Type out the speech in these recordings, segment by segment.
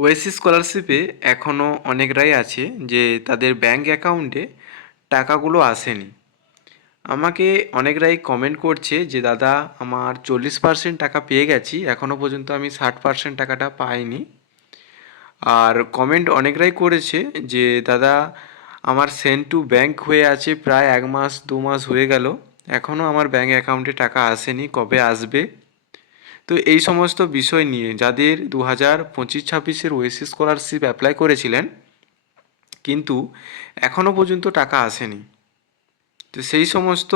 Oasis স্কলারশিপে এখনও অনেকরাই আছে যে তাদের ব্যাঙ্ক অ্যাকাউন্টে টাকাগুলো আসেনি। আমাকে অনেকরাই কমেন্ট করছে যে দাদা আমার 40% টাকা পেয়ে গেছি, এখনও পর্যন্ত আমি 60% টাকাটা পাইনি। আর কমেন্ট অনেকরাই করেছে যে দাদা আমার সেন্ড টু ব্যাঙ্ক হয়ে আছে, প্রায় 1 মাস 2 মাস হয়ে গেল, এখনও আমার ব্যাঙ্ক অ্যাকাউন্টে টাকা আসেনি, কবে আসবে? তো এই সমস্ত বিষয় নিয়ে যাদের 2025-26 ওয়েসিস স্কলারশিপ অ্যাপ্লাই করেছিলেন কিন্তু এখনও পর্যন্ত টাকা আসেনি, তো সেই সমস্ত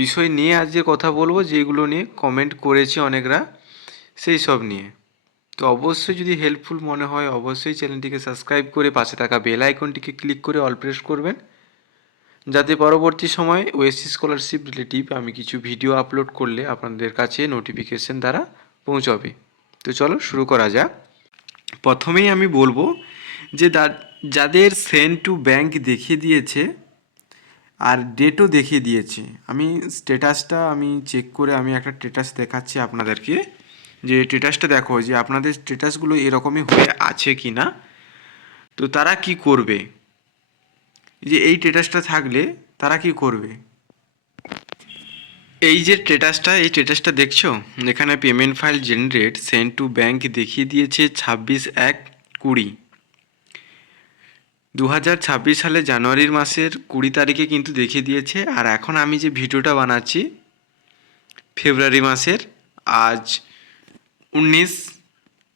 বিষয় নিয়ে আজ যে কথা বলবো, যেগুলো নিয়ে কমেন্ট করেছে অনেকরা, সেই সব নিয়ে। তো অবশ্যই যদি হেল্পফুল মনে হয় অবশ্যই চ্যানেলটিকে সাবস্ক্রাইব করে পাশে থাকা বেল আইকনটিকে ক্লিক করে অল প্রেস করবেন, যাতে পরবর্তী সময় ওয়েসিস স্কলারশিপ রিলেটিভ আমি কিছু ভিডিও আপলোড করলে আপনাদের কাছে নোটিফিকেশন দ্বারা পৌঁছবে। তো চলো শুরু করা যাক। প্রথমেই আমি বলবো যে যাদের সেন্ড টু ব্যাঙ্ক দেখিয়ে দিয়েছে আর ডেটও দেখিয়ে দিয়েছে, আমি স্ট্যাটাসটা আমি চেক করে আমি একটা স্ট্যাটাস দেখাচ্ছি আপনাদেরকে, যে স্ট্যাটাসটা দেখো যে আপনাদের স্ট্যাটাসগুলো এরকমই হয়ে আছে কি না। তো তারা কি করবে, যে এই স্ট্যাটাসটা থাকলে তারা কি করবে, এই যে স্ট্যাটাসটা, এই স্ট্যাটাসটা দেখছো, এখানে payment file generate send to bank দেখিয়ে দিয়েছে 26/1/20। 2026 সালে জানুয়ারির মাসের 20 তারিখে কিন্তু দেখিয়ে দিয়েছে। আর এখন আমি যে ভিডিওটা বানাচ্ছি ফেব্রুয়ারি মাসের আজ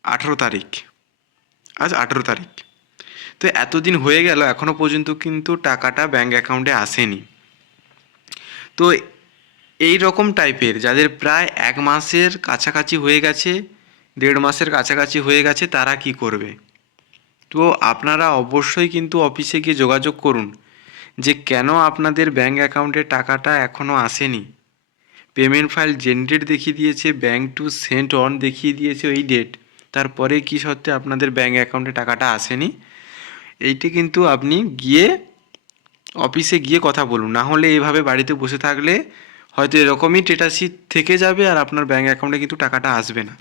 18 তারিখ, আজ 18 তারিখ। তো এতদিন হয়ে গেল এখনও পর্যন্ত কিন্তু টাকাটা ব্যাঙ্ক অ্যাকাউন্টে আসেনি। তো এই রকম টাইপের যাদের প্রায় 1 মাসের কাছাকাছি হয়ে গেছে, 1.5 মাসের কাছাকাছি হয়ে গেছে, তারা কি করবে? তো আপনারা অবশ্যই কিন্তু অফিসে গিয়ে যোগাযোগ করুন যে কেন আপনাদের ব্যাঙ্ক অ্যাকাউন্টে টাকাটা এখনও আসেনি। পেমেন্ট ফাইল জেনারেট দেখিয়ে দিয়েছে, ব্যাঙ্ক টু সেন্ট অন দেখিয়ে দিয়েছে ওই ডেট, তারপরে কি সত্ত্বে আপনাদের ব্যাঙ্ক অ্যাকাউন্টে টাকাটা আসেনি। এইটি কিন্তু আপনি গিয়ে অফিসে গিয়ে কথা বলুন, না হলে এইভাবে বাড়িতে বসে থাকলে হয়তো এরকমই স্ট্যাটাসই থেকে যাবে আর আপনার ব্যাঙ্ক অ্যাকাউন্টে কিন্তু টাকাটা আসবে না।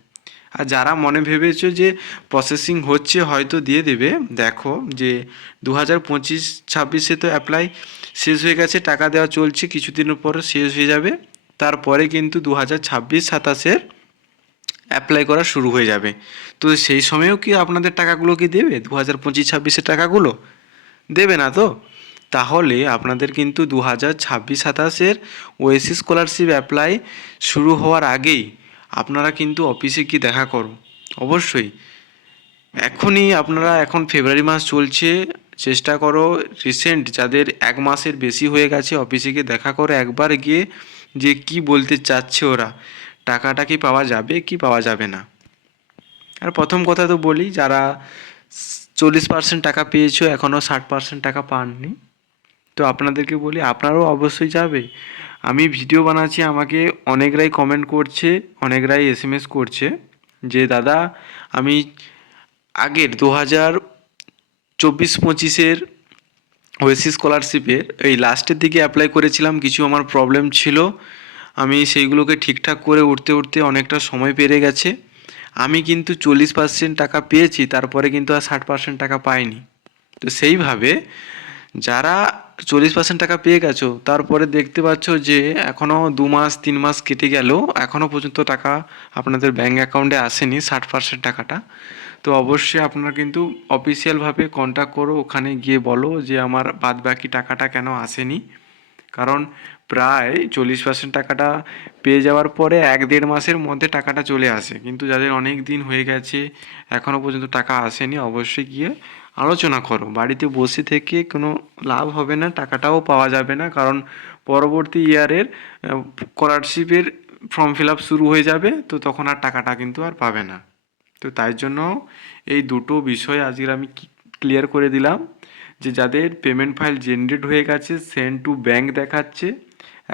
আর যারা মনে ভেবেছো যে প্রসেসিং হচ্ছে হয়তো দিয়ে দেবে, দেখো যে 2025-26 তো অ্যাপ্লাই শেষ হয়ে গেছে, টাকা দেওয়া চলছে, কিছুদিনের পর শেষ হয়ে যাবে, তারপরে কিন্তু 2026-27 অ্যাপ্লাই করা শুরু হয়ে যাবে। তো সেই সময়েও কি আপনাদের টাকাগুলো কি দেবে? 2025-26 টাকাগুলো দেবে না তো। তাহলে আপনাদের কিন্তু 2026-27 ওয়েসিস স্কলারশিপ অ্যাপ্লাই শুরু হওয়ার আগেই আপনারা কিন্তু অফিসে গিয়ে দেখা করো অবশ্যই। এখনই আপনারা, এখন ফেব্রুয়ারি মাস চলছে, চেষ্টা করো রিসেন্ট যাদের 1 মাসের বেশি হয়ে গেছে অফিসে গিয়ে দেখা করো একবার গিয়ে, যে কি বলতে চাচ্ছে ওরা, টাকাটা কি পাওয়া যাবে কি পাওয়া যাবে না। আর প্রথম কথা তো বলি, যারা 40% টাকা পেয়েছো এখনও 60% টাকা পাননি, তো আপনাদেরকে বলি আপনারাও অবশ্যই যাবে। আমি ভিডিও বানাচ্ছি, আমাকে অনেকরাই কমেন্ট করছে, অনেকরাই এসএমএস করছে যে দাদা আমি আগের 2024-25 ওয়েসিস স্কলারশিপের এই লাস্টের দিকে অ্যাপ্লাই করেছিলাম, কিছু আমার প্রবলেম ছিল, আমি সেইগুলোকে ঠিকঠাক করে উঠতে উঠতে অনেকটা সময় পেরিয়ে গেছে, আমি কিন্তু 40% টাকা পেয়েছি, তারপরে কিন্তু আর 60% টাকা পাইনি। তো সেইভাবে যারা 40% টাকা পেয়ে গেছো, তারপরে দেখতে পাচ্ছ যে এখনও 2 মাস 3 মাস কেটে গেলেও এখনও পর্যন্ত টাকা আপনাদের ব্যাঙ্ক অ্যাকাউন্টে আসেনি 60% টাকাটা। তো অবশ্যই আপনারা কিন্তু অফিসিয়ালভাবে কন্ট্যাক্ট করো, ওখানে গিয়ে বলো যে আমার বাদ বাকি টাকাটা কেন আসেনি। কারণ প্রায় 40% টাকাটা পেয়ে যাওয়ার পরে 1-1.5 মাসের মধ্যে টাকাটা চলে আসে, কিন্তু যাদের অনেক দিন হয়ে গেছে এখনও পর্যন্ত টাকা আসেনি, অবশ্যই গিয়ে আলোচনা করো। বাড়িতে বসে থেকে কোনো লাভ হবে না, টাকাটাও পাওয়া যাবে না, কারণ পরবর্তী ইয়ারের স্কলারশিপের ফর্ম ফিল আপ শুরু হয়ে যাবে, তো তখন আর টাকাটা কিন্তু আর পাবে না। তো তাই জন্য এই দুটো বিষয় আজকের আমি ক্লিয়ার করে দিলাম, যে যাদের পেমেন্ট ফাইল জেনারেট হয়ে গেছে, সেন্ড টু ব্যাঙ্ক দেখাচ্ছে,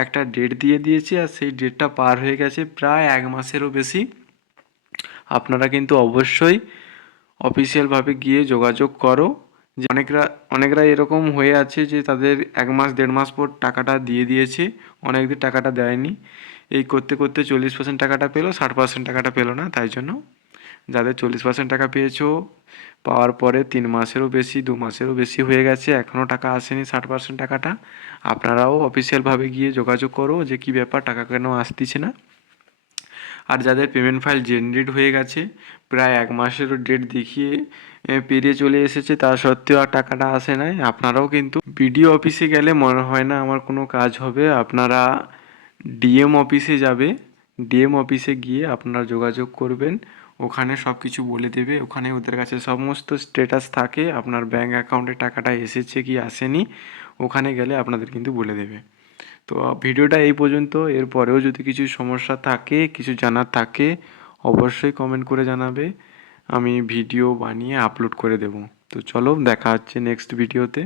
একটা ডেট দিয়ে দিয়েছে আর সেই ডেটটা পার হয়ে গেছে প্রায় 1 মাসেরও বেশি, আপনারা কিন্তু অবশ্যই অফিসিয়ালভাবে গিয়ে যোগাযোগ করো। যে অনেকরা এরকম হয়ে আছে যে তাদের 1 মাস 1.5 মাস পর টাকাটা দিয়ে দিয়েছে, অনেকদের টাকাটা দেয়নি, এই করতে করতে 40% টাকাটা পেলো, 60% টাকাটা পেলো না। তাই জন্য যাদের 40% টাকা পেয়েছো পাওয়ার পরে 3 মাসেরও বেশি 2 মাসেরও বেশি হয়ে গেছে, এখনও টাকা আসেনি 60% টাকাটা। আপনারাও অফিসিয়ালভাবে গিয়ে যোগাযোগ করো যে কী ব্যাপার, টাকা কেন আসতিছে না। আর যাদের পেমেন্ট ফাইল জেনারেট হয়ে গেছে, প্রায় 1 মাসেরও ডেট দেখিয়ে পেরিয়ে চলে এসেছে, তা সত্ত্বেও আর টাকাটা আসে নাই, আপনারাও কিন্তু বিডিও অফিসে গেলে মনে হয় না আমার কোনো কাজ হবে। আপনারা ডিএম অফিসে যাবে, ডিএম অফিসে গিয়ে আপনারা যোগাযোগ করবেন, ওখানে সব কিছু বলে দেবে। ওখানে ওদের কাছে সমস্ত স্ট্যাটাস থাকে, আপনার ব্যাঙ্ক অ্যাকাউন্টে টাকাটা এসেছে কি আসেনি, ওখানে গেলে আপনাদের কিন্তু বলে দেবে। তো ভিডিওটা এই পর্যন্ত। এরপরেও যদি কিছু সমস্যা থাকে, কিছু জানার থাকে, অবশ্যই কমেন্ট করে জানাবে, আমি ভিডিও বানিয়ে আপলোড করে দেব। তো চলো, দেখা হচ্ছে নেক্সট ভিডিওতে।